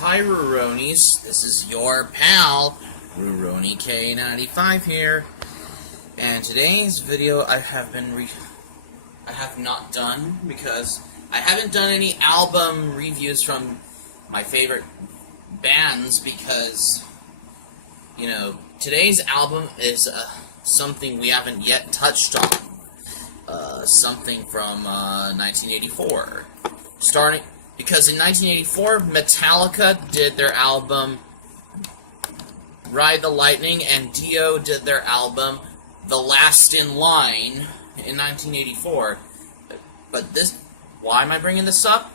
Hi Ruronis, this is your pal, Ruroni K95 here, and today's video I have not done because I haven't done any album reviews from my favorite bands because, you know, today's album is something we haven't yet touched on, something from 1984, because in 1984, Metallica did their album Ride the Lightning, and Dio did their album The Last in Line in 1984. But why am I bringing this up?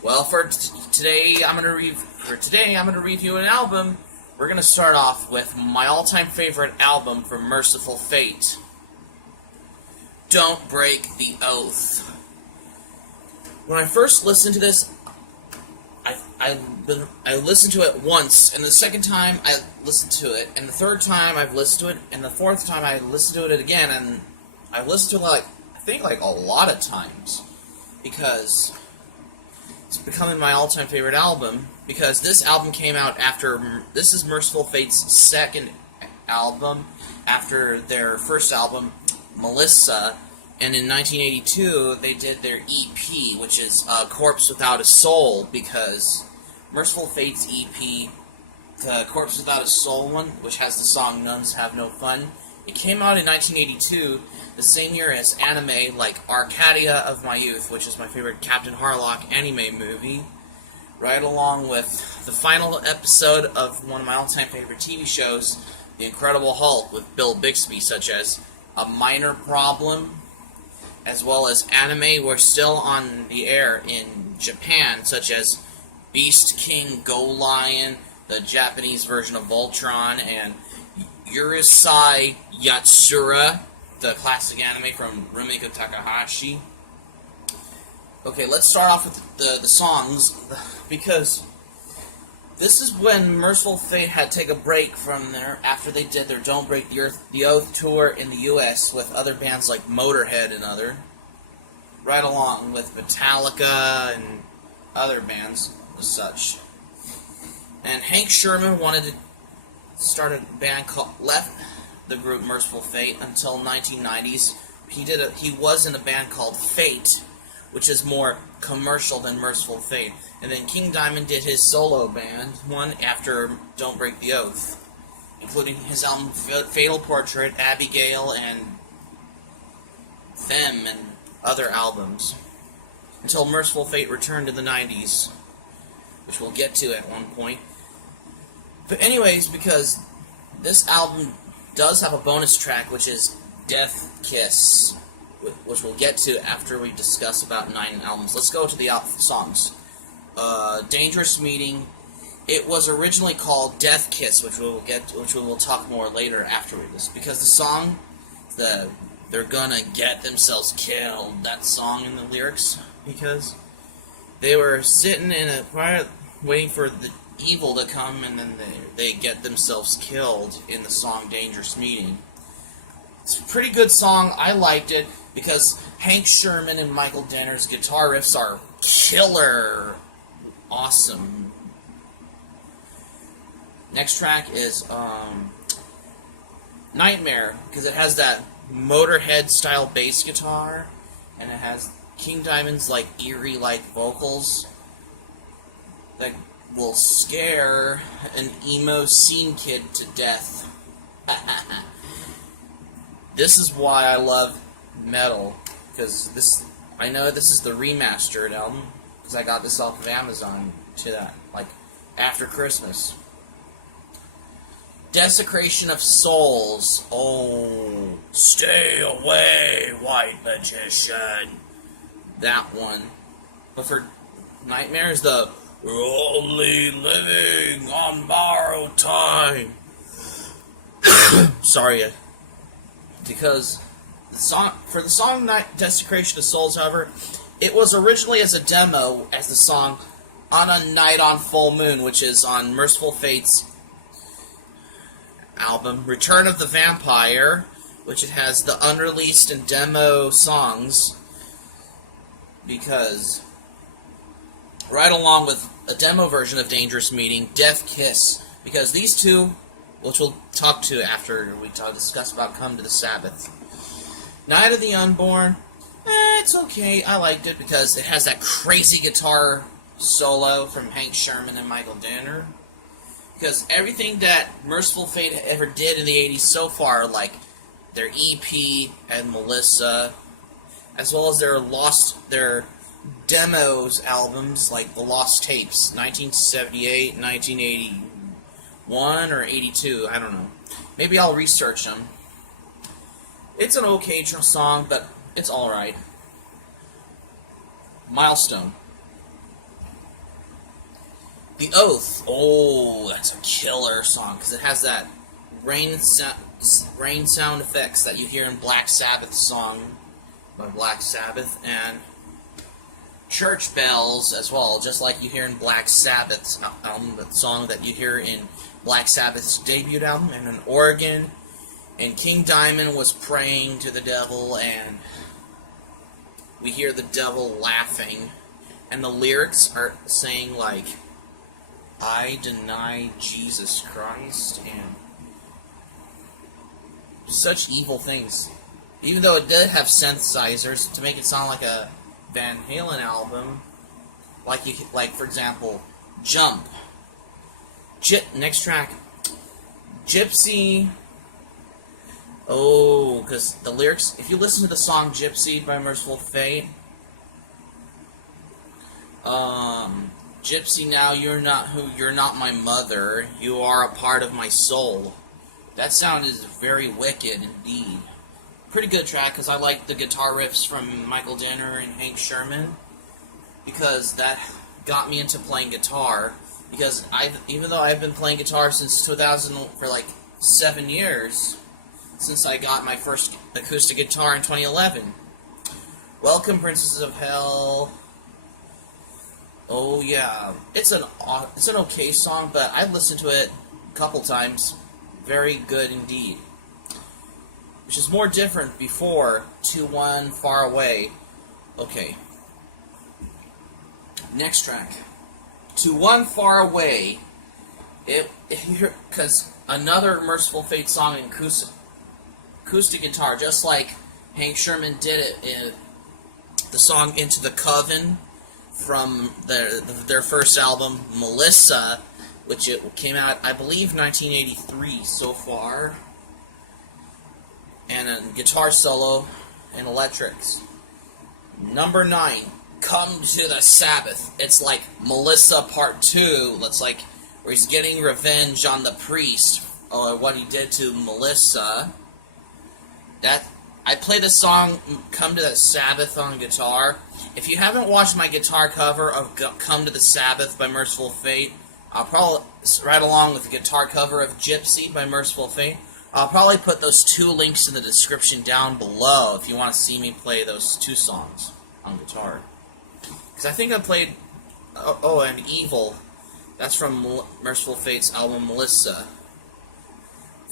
Well, for today, I'm gonna review an album. We're gonna start off with my all-time favorite album from Mercyful Fate. Don't Break the Oath. When I first listened to this, I listened to it once, and the second time I listened to it, and the third time I've listened to it, and the fourth time I listened to it again, and I've listened to it like a lot of times, because it's becoming my all-time favorite album, because this album came out after, this is Mercyful Fate's second album, after their first album, Melissa, and in 1982, they did their EP, which is Corpse Without a Soul, because Mercyful Fate's EP, the Corpse Without a Soul one, which has the song Nuns Have No Fun, it came out in 1982, the same year as anime like Arcadia of My Youth, which is my favorite Captain Harlock anime movie, right along with the final episode of one of my all-time favorite TV shows, The Incredible Hulk, with Bill Bixby, such as A Minor Problem, as well as anime were still on the air in Japan, such as Beast King Go Lion, the Japanese version of Voltron, and Urusei Yatsura, the classic anime from Rumiko Takahashi. Okay, let's start off with the songs, because this is when Mercyful Fate had to take a break from after they did their Don't Break the Oath tour in the US with other bands like Motorhead and other, right along with Metallica and other bands as such. And Hank Sherman wanted to start a band left the group Mercyful Fate until 1990s. He was in a band called Fate, which is more commercial than Mercyful Fate. And then King Diamond did his solo band, one after Don't Break the Oath, including his album Fatal Portrait, Abigail, and Them, and other albums, until Mercyful Fate returned in the 90s, which we'll get to at one point. But anyways, because this album does have a bonus track, which is Death Kiss, which we'll get to after we discuss about 9 albums. Let's go to the songs. Dangerous Meeting. It was originally called Death Kiss, which we will talk more later after this, because the song, they're gonna get themselves killed, that song in the lyrics, because they were sitting in a quiet waiting for the evil to come, and then they get themselves killed in the song Dangerous Meeting. It's a pretty good song. I liked it because Hank Sherman and Michael Denner's guitar riffs are killer awesome. Next track is Nightmare, because it has that Motorhead style bass guitar, and it has King Diamond's like eerie like vocals that will scare an emo scene kid to death. This is why I love metal, because I know this is the remastered album, because I got this off of Amazon after Christmas. Desecration of Souls. Oh, stay away, white magician. That one. But for Nightmare is the "We're only living on borrowed time." Sorry, because the song Desecration of Souls, however, it was originally as a demo as the song On a Night on Full Moon, which is on Mercyful Fate's album Return of the Vampire, which it has the unreleased and demo songs, because right along with a demo version of Dangerous Meeting, Death Kiss, because these two, which we'll talk to after we discuss about Come to the Sabbath. Night of the Unborn, it's okay. I liked it because it has that crazy guitar solo from Hank Shermann and Michael Danner. Because everything that Mercyful Fate ever did in the 80s so far, like their EP and Melissa, as well as their demos albums, like the Lost Tapes, 1978, 1981, or 82, I don't know. Maybe I'll research them. It's an okay song, but it's alright. Milestone. The Oath. Oh, that's a killer song, because it has that rain sound effects that you hear in Black Sabbath's song by Black Sabbath, and church bells as well, just like you hear in Black Sabbath's album, the song that you hear in Black Sabbath's debut album, and an organ, and King Diamond was praying to the devil, and we hear the devil laughing, and the lyrics are saying, like, I deny Jesus Christ, and such evil things. Even though it did have synthesizers to make it sound like a Van Halen album, like for example, Jump. Next track, Gypsy. Oh, because the lyrics, if you listen to the song Gypsy by Mercyful Fate, Gypsy, now you're not my mother, you are a part of my soul. That sound is very wicked indeed. Pretty good track, because I like the guitar riffs from Michael Danner and Hank Shermann, because that got me into playing guitar, because even though I've been playing guitar since 2000, for like 7 years, since I got my first acoustic guitar in 2011. Welcome, Princesses of Hell. Oh yeah, it's an okay song, but I listened to it a couple times. Very good indeed. Which is more different before 2-1 Far Away. Okay. Next track. 2-1 Far Away. Because another Mercyful Fate song in acoustic guitar, just like Hank Shermann did it in the song Into the Coven from their first album, Melissa, which it came out, I believe, 1983 so far. And a guitar solo and electrics. Number 9, Come to the Sabbath. It's like Melissa Part 2. It's like where he's getting revenge on the priest or what he did to Melissa. I play the song Come to the Sabbath on guitar. If you haven't watched my guitar cover of Come to the Sabbath by Mercyful Fate, I'll probably, right along with the guitar cover of Gypsy by Mercyful Fate, I'll probably put those two links in the description down below if you want to see me play those two songs on guitar. Because I think I played, and Evil, that's from Mercyful Fate's album Melissa.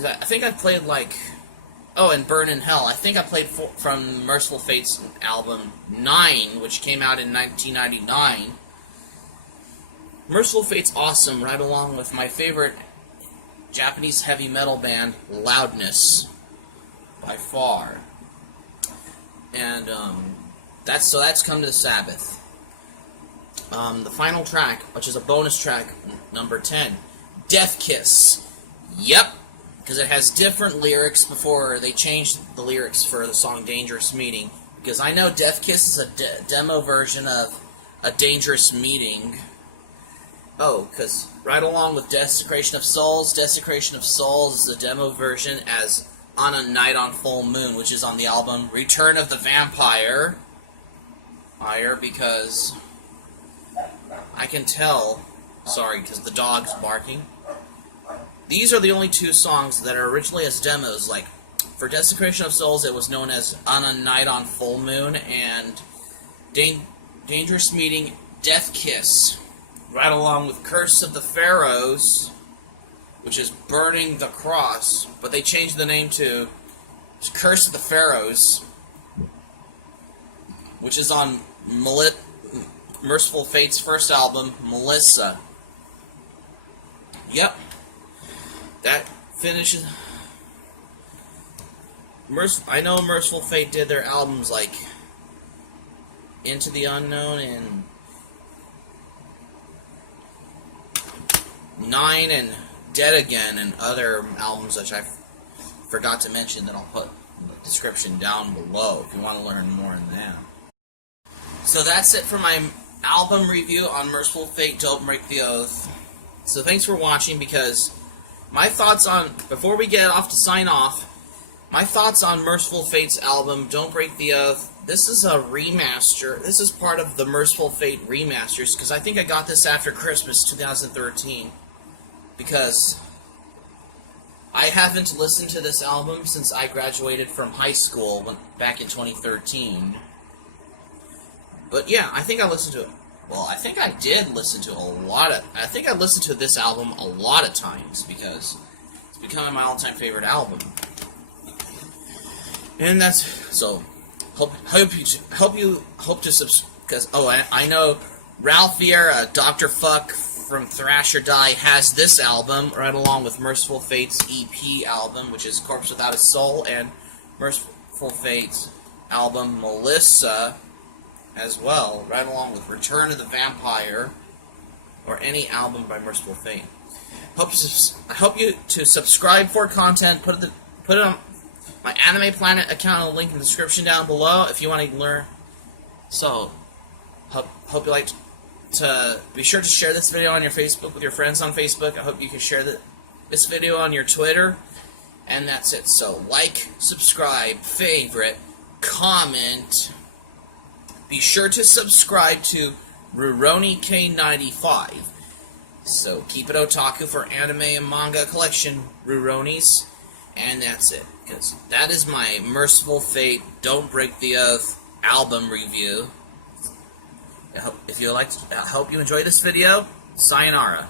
I think I played and Burn in Hell. I think I played from Mercyful Fate's album 9, which came out in 1999. Mercyful Fate's awesome, right along with my favorite Japanese heavy metal band, Loudness, by far. And that's Come to the Sabbath. The final track, which is a bonus track, number 10, Death Kiss. Yep, because it has different lyrics before they changed the lyrics for the song Dangerous Meeting. Because I know Death Kiss is a demo version of A Dangerous Meeting. Oh, because right along with Desecration of Souls is the demo version as On a Night on Full Moon, which is on the album Return of the Vampire. Because I can tell, sorry, because the dog's barking. These are the only two songs that are originally as demos. Like, for Desecration of Souls, it was known as On a Night on Full Moon, and Dangerous Meeting, Death Kiss. Right along with Curse of the Pharaohs, which is Burning the Cross, but they changed the name to Curse of the Pharaohs, which is on Mercyful Fate's first album, Melissa. Yep. That finishes... I know Mercyful Fate did their albums like Into the Unknown and 9 and Dead Again and other albums which I forgot to mention that I'll put in the description down below if you want to learn more on that. So that's it for my album review on Mercyful Fate, Don't Break the Oath. So thanks for watching, because my thoughts on, before we get off to sign off, my thoughts on Mercyful Fate's album, Don't Break the Oath. This is a remaster. This is part of the Mercyful Fate remasters, because I think I got this after Christmas 2013. Because I haven't listened to this album since I graduated from high school back in 2013. But yeah, I think I listened to it. Well, I think I did listen to I think I listened to this album a lot of times, because it's becoming my all-time favorite album. And that's, so, hope to subscribe, because, I know Ralph Vieira, Dr. Fuck from Thrash or Die, has this album, right along with Mercyful Fate's EP album, which is Corpse Without a Soul, and Mercyful Fate's album, Melissa, as well, right along with Return of the Vampire, or any album by Mercyful Fate. I hope you to subscribe for content, put it on my Anime Planet account, I'll link in the description down below if you want to learn. So, hope you like to be sure to share this video on your Facebook with your friends on Facebook. I hope you can share this video on your Twitter. And that's it. So, like, subscribe, favorite, comment. Be sure to subscribe to Rurouni K95. So, keep it otaku for anime and manga collection, Ruronis. And that's it, because that is my Mercyful Fate, Don't Break the Oath album review. I hope you enjoyed this video. Sayonara.